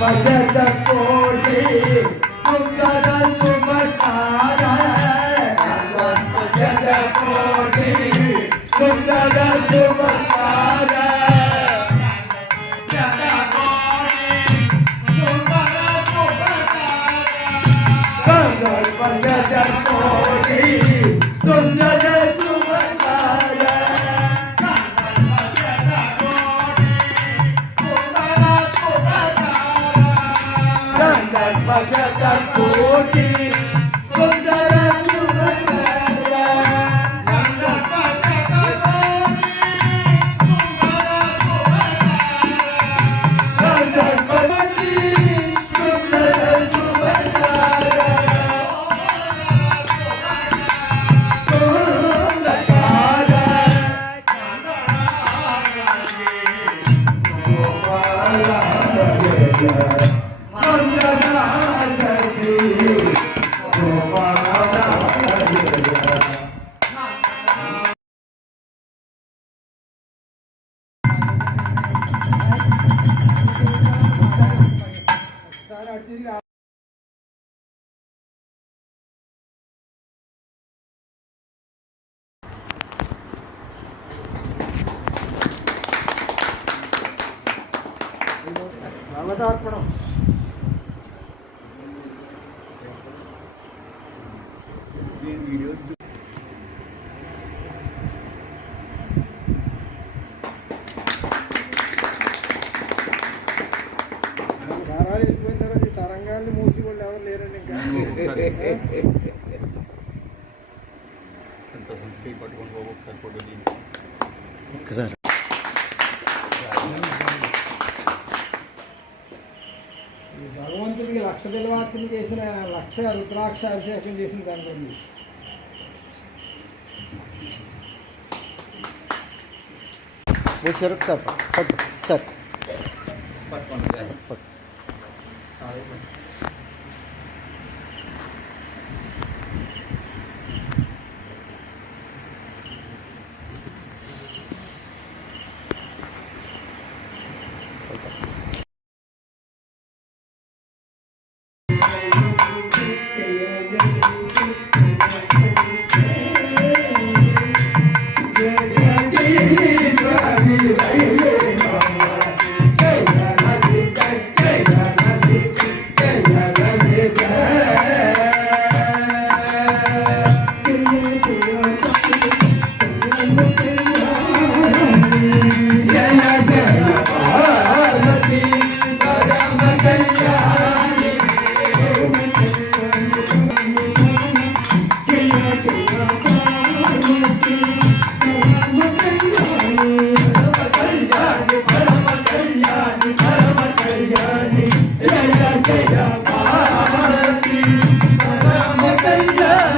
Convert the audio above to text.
भजत कोटि सुंदर सुमकार भजत कोटि सुंदर सुमकार भजत कोटि सुंदर भजत कोटि सुंदर सुमकार భగవదార్పణం. దారాలు వెళ్ళిపోయిన తర్వాత ఈ తరంగాన్ని మూసి వాళ్ళు ఎవరు లేరండి ఇంకా. ఒక్కసారి భగవంతుడికి లక్ష బిల్వార్చన చేసిన లక్ష రుద్రాక్ష అభిషేకం చేసిన దాని గురించి సార్ సార్